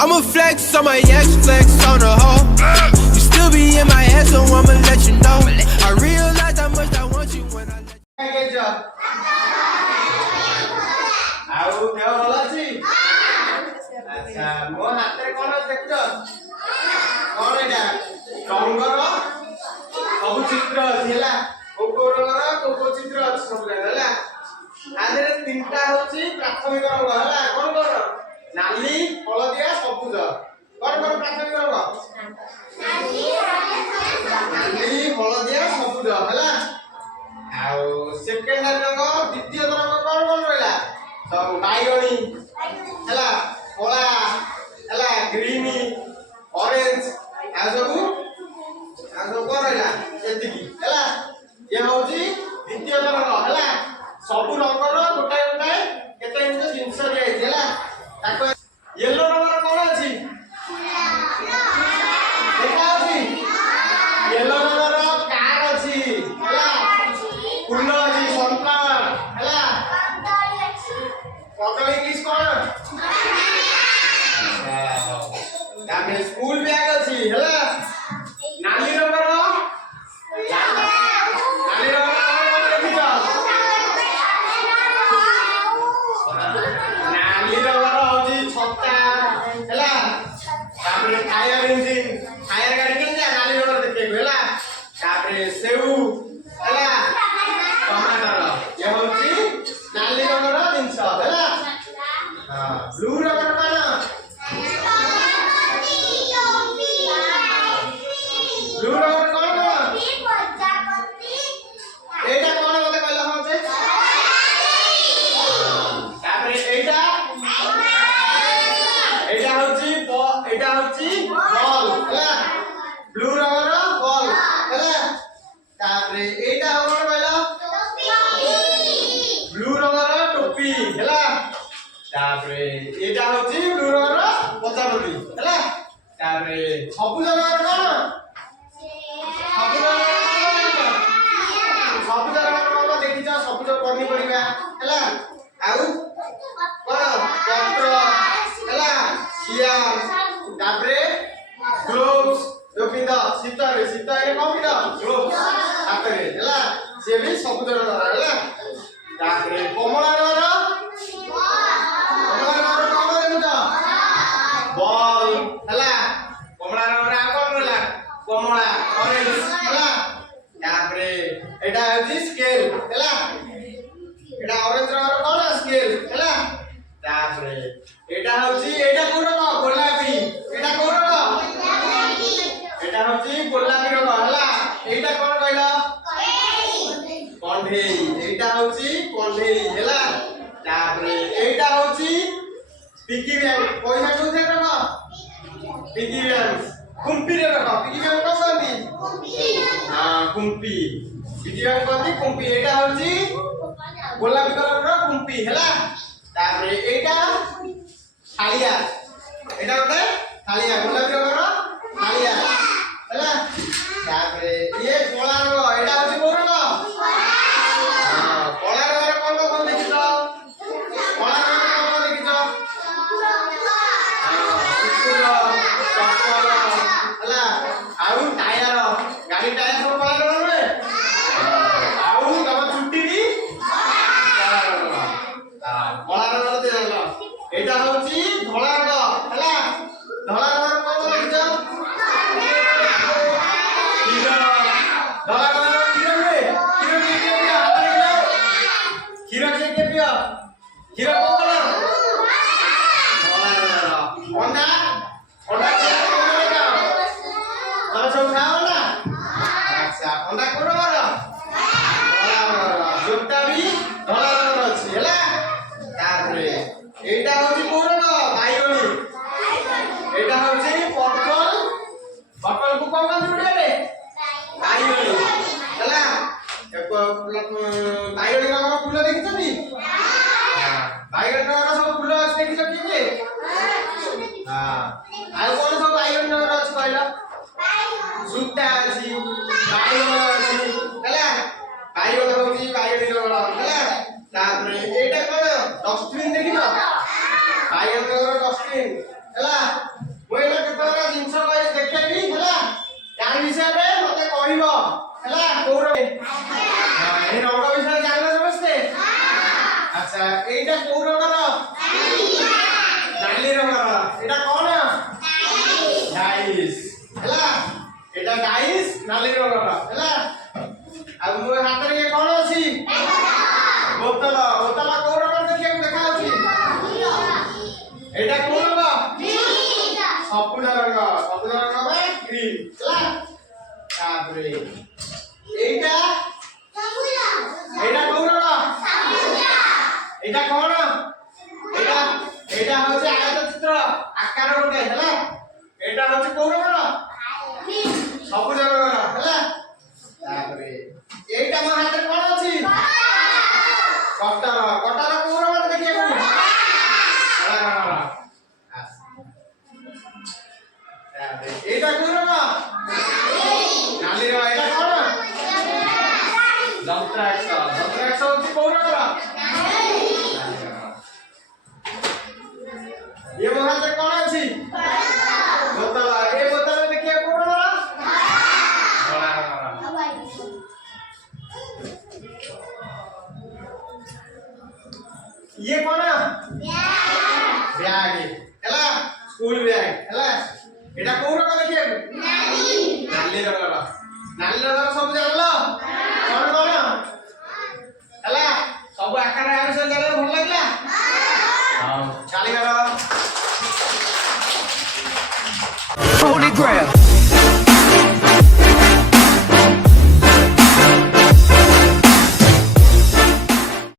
I'ma flex on my ex, flex on the hoe. You still be in my head, so I'ma let you know. I realize how much I want you when I let you. আচ্ছা ମୋ ହାତରେ କଣ ଦେଖୁଛ କଣ ଏଟା ରଙ୍ଗର ସବୁ ଚିତ୍ର ଅଛି ହେଲା କୋଉ କୋଉ ରଙ୍ଗର କୋଉ କୋଉ ଚିତ୍ର ଅଛି ସବୁ ଜାଗା ହେଲା ଆ ଦେହରେ ତିନିଟା ହଉଛି ପ୍ରାଥମିକ ରଙ୍ଗ ହେଲା କଣ କଣ ନାଲି ହଳଦିଆ ସବୁଜ କଣ କଣ ପ୍ରାଥମିକ ରଙ୍ଗ ନାଲି ହଳଦିଆ ସବୁଜ ହେଲା ଆଉ ସେକେଣ୍ଡାରୀ ରଙ୍ଗ ଦ୍ୱିତୀୟ ରଙ୍ଗ କଣ କଣ ରହିଲା ସବୁ ବାଇଗଣୀ ହେଲା କଳା ହେଲା ଗ୍ରୀନ ऑरेंज आ सब कौन रहा एतिकी हैला ये होची द्वितीय रंग हैला सब रंगर गोटाए गोटाए केते एंतो जिंस दिया हैला ताको येलो रंग कोन अछि देखा अछि येलो रंग कार अछि हैला फूल अछि सनफ्लावर हैला कदली किस कोन तामे स्कूल बैग अछि हैला नाली रंगर नाली रंगर कोन देखिछ नाली रंगर होजी छत्ता हैला तापरे टायर इंजन टायर गाड़ी के जा नाली रंगर देखे हैला तापरे सेउ हैला टमाटर ये होजी नाली रंगर जिंस हैला हां ब्लू रंगर कोन ब्लू रंग कोन एटा कोन मते कहला होचे तापरे एटा होची बॉल हैला ब्लू रंग रो बॉल हैला तापरे एटा कोन कहला ब्लू रंग रो टोपी हैला तापरे एटा होची ब्लू रंग रो पचापति हैला तापरे सबुज रंग कोन सबुज रंग देखिछ सबुज पनिपरिबा हैला आउ कोन पत्र हैला सियार तापरे ग्लोव्स जो पिंदा सीता रे कोन पिंदा ग्लोव्स हातरे हैला से भी सबुज रंग हैला तापरे कमला रंग कोन देखिछ बॉल हैला कमला रंग रा कोन रहला कमला ऑरेंज हैला तापरे एटा होजी स्केल हैला एटा ऑरेंज रंग कोन स्केल हैला तापरे एटा होजी एटा को रंग गोलापी एटा को रंग एटा होजी गोलापी रंग हैला एटा कोन कहला कंढेई एटा होजी कंढेई हैला तापरे एटा होजी पिगी बैंक पैसा कोथे रंग पिगी बैंक कुंपी रे रंग पिगी बैंक कोन कहती हां कुंपी पिगी बैंक कहती कुंपी एटा होजी गोलापी कलर रो कुंपी हैला तापरे एटा थालिया एटा कोते थालिया गोलापी रंग रो थालिया हैला तापरे ये कला रंग एटा होजी को रंग हां कला रंग कोन कोन देखिछ कला रंग कोन देखिछ हैला आउ टायर गाड़ी टायर सब कला रंग रे आउ तम चुट्टी भी कला रंग दे देलो एटा होची धला रंग हैला धला रंग कोन देखिछ हीरो धला रंग हीरो रे हीरो के हाथ रे हीरो के पियो हीरो कोन कलर धला रंग ओंडा तमे सब खाओ ना अच्छा अंडा कोन रंग जोटा भी धला रंग अछि हैला तापरे एटा होची को रंग बाइगणी एटा होची पर्पल पर्पल को कोन कोन जोड़िया रे बाइगणी हैला बाइगणी रंग फूल देखिछनी हां बाइगणी रंग सब फूल अछि देखिछ कि हां आ कोन सब बाइगणी रंग अछि कहला सुट्टा अछि बाइगण अछि हैला बाइगण होची बाइगणी रंग हैला तापरे एटा कोन डस्टबिन देखिछ बाइगण रंग डस्टबिन ହେଲା ମୁଁ ଏଇଟା କେତେଟା ଜିନିଷ କହି ଦେଖେଇବି ହେଲା ୟା ବିଷୟରେ ମତେ କହିବ ହେଲା କୋଉ ରଙ୍ଗ এই রঙ বিষয়ে জানো ସମସ୍ତେ আচ্ছা এইটা কোউ রঙର নালি রঙର এটা কোন ডাইস ହେଲା এটা ডাইস নালি রঙର ହେଲା ଆଉ ମୋ ହାତରେ ଇଏ কোন ଅଛି ବୋତଲ ବୋତଲ କୋଉ ରଙ୍ଗର ଦେଖିବାକୁ ଦେଖା ଯାଉଛି এটা কোন রঙ ସବୁଜ ରଙ୍ଗ ବା ଗ୍ରୀନ ହେଲା ତାପରେ এইটা এইটা কোন রঙ এইটা কোন এইটা এইটা হচ্ছে আয়ত চিত্র আকার গোটে ହେଲା এইটা হচ্ছে কোন রঙ ସବୁଜ রঙର ହେଲା তারপরে এইটা আমার হাতে কোন আছে কটার কটার কোন রঙর দেখিବାକୁ কলা রঙর তারপরে এইটা কোন রঙ নালি রঙ এটা কোন যন্ত্রাংশ যন্ত্রাংশ হচ্ছে কোন রঙর ये मोर हाथ कोन अछि बोतल ए बोतल देखिए कोन रंगर धला रंगर ये कोन बैग हैला स्कूल बैग हैला एटा कोन रंग देखिए नाली रंगर सब जानलो कोन कोन हैला सब आकार आवे से जाने भल लागला हां चाली गलो Holy grail.